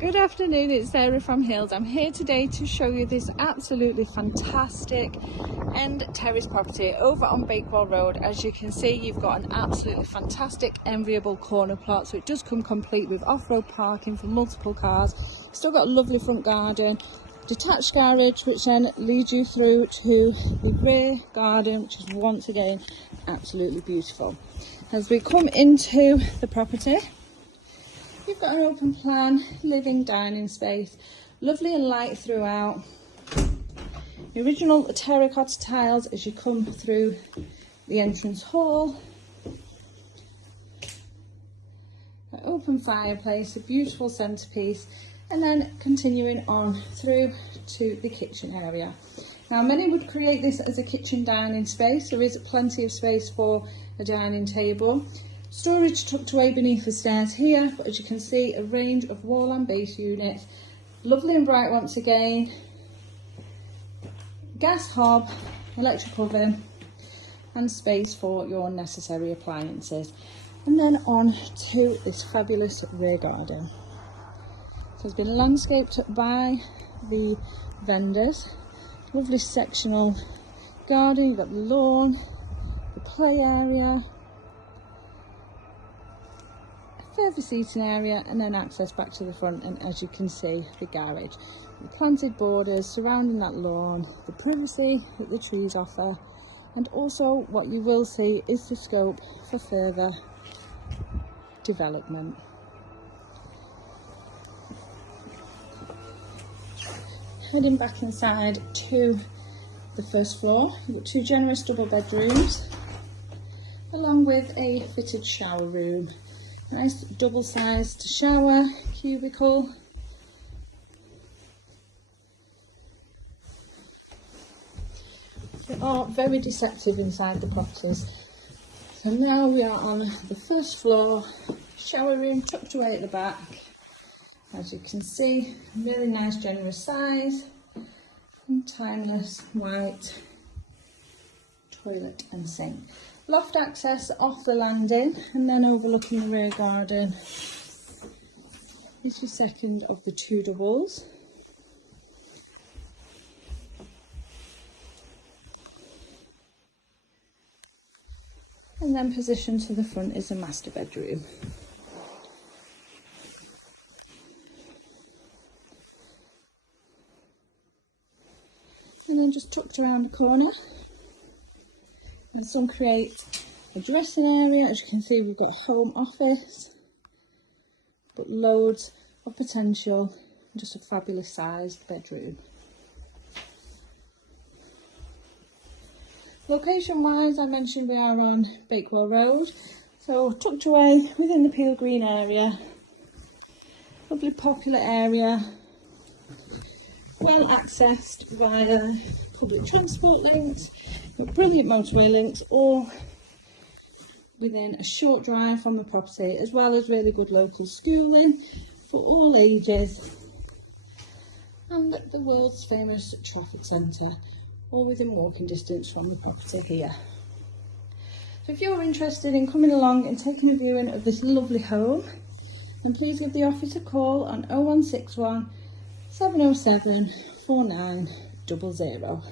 Good afternoon, it's Sarah from Hills. I'm here today to show you this absolutely fantastic end terrace property over on Bakewell Road. As you can see, you've got an absolutely fantastic enviable corner plot, so it does come complete with off-road parking for multiple cars. Still got a lovely front garden, detached garage which then leads you through to the rear garden, which is once again absolutely beautiful. As we come into the property, you've got an open plan living dining space, lovely and light throughout. The original terracotta tiles as you come through the entrance hall. An open fireplace, a beautiful centrepiece, and then continuing on through to the kitchen area. Now, many would create this as a kitchen dining space. There is plenty of space for a dining table. Storage tucked away beneath the stairs here, but as you can see, a range of wall and base units. Lovely and bright once again. Gas hob, electric oven, and space for your necessary appliances. And then on to this fabulous rear garden. So it's been landscaped by the vendors. Lovely sectional garden, you've got the lawn, the play area, further seating area, and then access back to the front, and as you can see, the garage. The planted borders surrounding that lawn, the privacy that the trees offer, and also what you will see is the scope for further development. Heading back inside to the first floor, you've got two generous double bedrooms along with a fitted shower room. Nice double-sized shower cubicle. They are very deceptive inside the properties. So now we are on the first floor, shower room tucked away at the back. As you can see, really nice generous size and timeless white toilet and sink. Loft access off the landing, and then overlooking the rear garden is your second of the two doubles. And then positioned to the front is a master bedroom. And then just tucked around the corner, and some create a dressing area. As you can see, we've got a home office, but loads of potential, just a fabulous sized bedroom. Location wise, I mentioned we are on Bakewell Road, so tucked away within the Peel Green area. Lovely popular area, well accessed via public transport links, but brilliant motorway links, all within a short drive from the property, as well as really good local schooling for all ages, and the world's famous traffic centre, all within walking distance from the property here. So if you're interested in coming along and taking a viewing of this lovely home, then please give the office a call on 0161 707 4900.